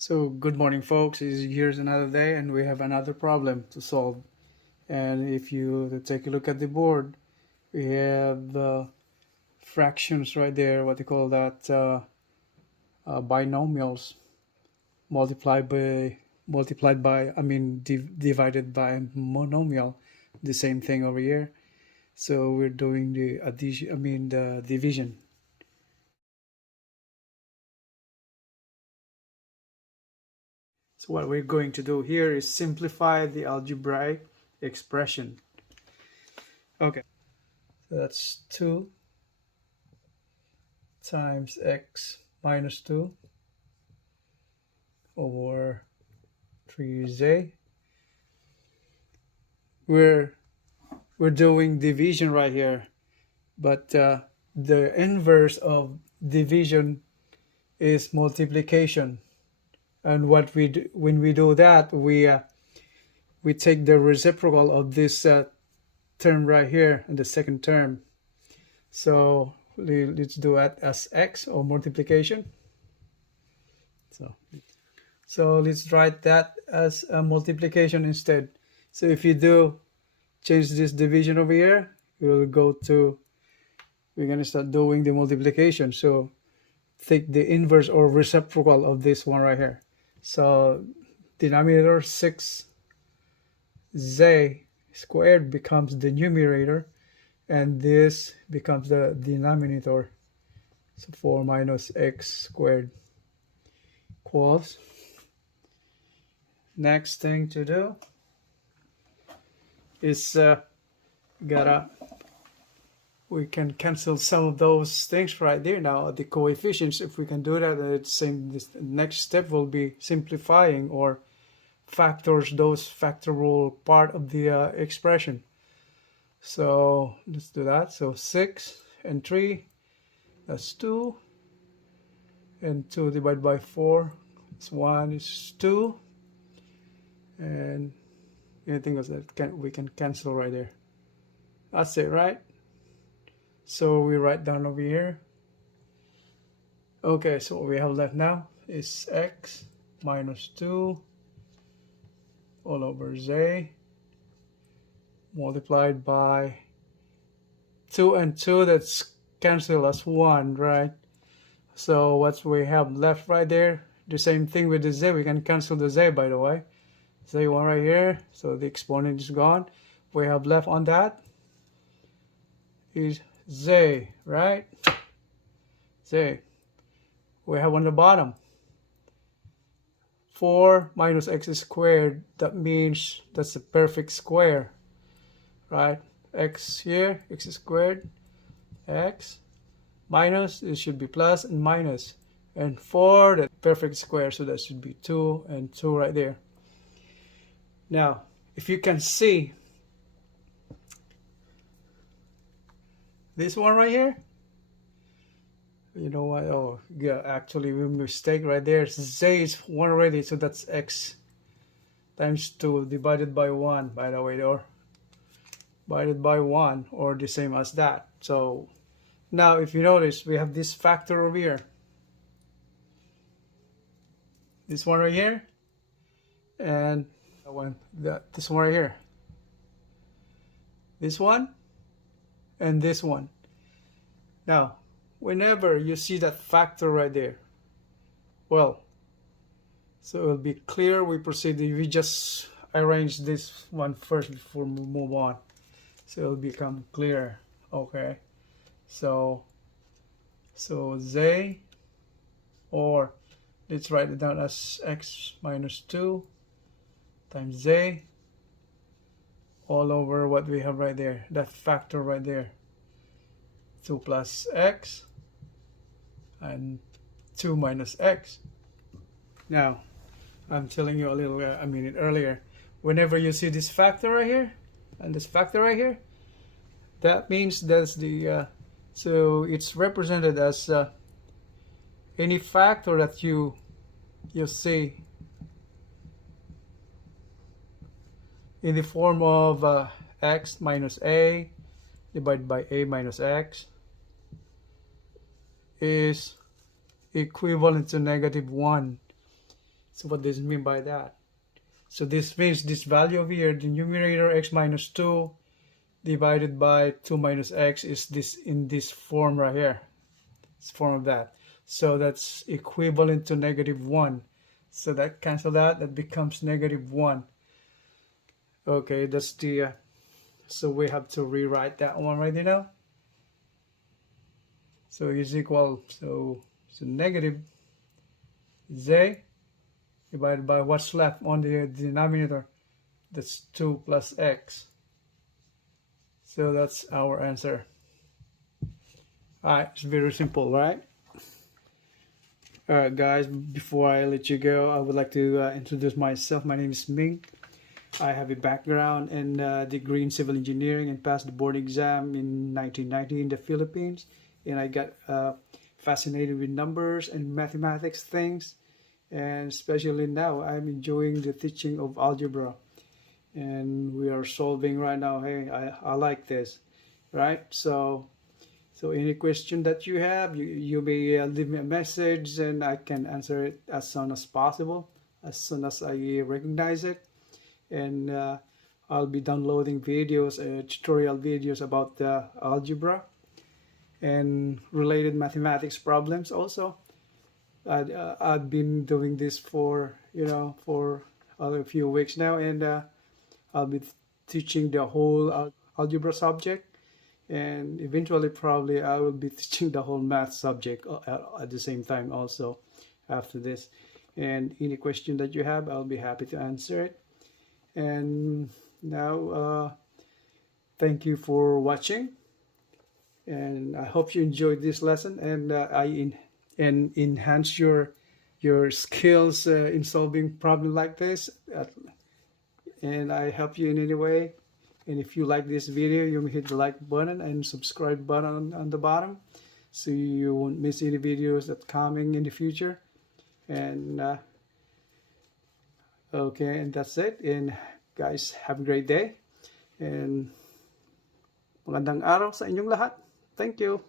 So good morning folks, here's another day and we have another problem to solve. And if you take a look at the board, we have the fractions right there, what they call that, binomials multiplied by divided by monomial, the same thing over here. So we're doing the addition, the division. So what we're going to do here is simplify the algebraic expression. Okay, so that's 2 times x minus 2 over 3z. We're doing division right here, but the inverse of division is multiplication. And what we do, when we do that, we take the reciprocal of this term right here in the second term. So let's do it as x, or multiplication. So let's write that as a multiplication instead. So if you do change this division over here, we're going to start doing the multiplication. So take the inverse or reciprocal of this one right here. So denominator 6z squared becomes the numerator, and this becomes the denominator. So 4 minus x squared equals. Next thing to do is we can cancel some of those things right there. Now the coefficients, if we can do that, this next step will be simplifying or factors those factorable part of the expression. So let's do that. So 6 and 3, that's 2, and 2 divided by 4, it's 1, is 2, and anything else that we can cancel right there. That's it, right? So we write down over here. Okay, so what we have left now is x minus 2 all over z multiplied by 2 and 2, that's cancel as 1, right? So what we have left right there, the same thing with the z, we can cancel the z, by the way. Z1 right here, so the exponent is gone. We have left on that is z, right? Z. We have on the bottom 4 minus x squared. That means that's a perfect square, right? X here, x squared, x minus, it should be plus and minus, and 4, that perfect square, so that should be 2 and 2 right there. Now if you can see this one right here, you know what, oh yeah, actually we mistake right there. Z is 1 already, so that's x times 2 divided by 1, by the way, or divided by 1, or the same as that. So now if you notice, we have this factor over here, this one right here, and this one right here, this one, and this one. Now whenever you see that factor right there, well, so it will be clear. We proceed, we just arrange this one first before we move on, so it will become clear. Okay, so z, or let's write it down as x minus 2 times z all over what we have right there, that factor right there, 2 plus x and 2 minus x. Now I'm telling you a minute earlier, whenever you see this factor right here and this factor right here, that means that's the so it's represented as any factor that you see in the form of x minus a divided by a minus x is equivalent to -1. So what does it mean by that? So this means this value over here, the numerator x minus 2 divided by 2 minus x is this in this form right here. It's form of that. So that's equivalent to -1. So that cancel that becomes -1. Okay, that's the so we have to rewrite that one right now. So is equal, so negative z divided by what's left on the denominator. That's 2 plus x. So that's our answer. Alright, it's very simple, right? Alright guys, before I let you go, I would like to introduce myself. My name is Ming. I have a background in degree in civil engineering and passed the board exam in 1990 in the Philippines. And I got fascinated with numbers and mathematics things. And especially now, I'm enjoying the teaching of algebra. And we are solving right now. Hey, I like this, right? So any question that you have, you may leave me a message and I can answer it as soon as possible, as soon as I recognize it. And I'll be downloading videos, tutorial videos about the algebra and related mathematics problems also. I've been doing this for a few weeks now, and I'll be teaching the whole algebra subject, and eventually probably I will be teaching the whole math subject at the same time also after this. And any question that you have, I'll be happy to answer it. And now thank you for watching, and I hope you enjoyed this lesson, and and enhance your skills in solving problems like this, and I help you in any way. And if you like this video, you may hit the like button and subscribe button on the bottom, so you won't miss any videos that coming in the future. And okay, and that's it. And guys, have a great day, and magandang araw sa inyong lahat. Thank you.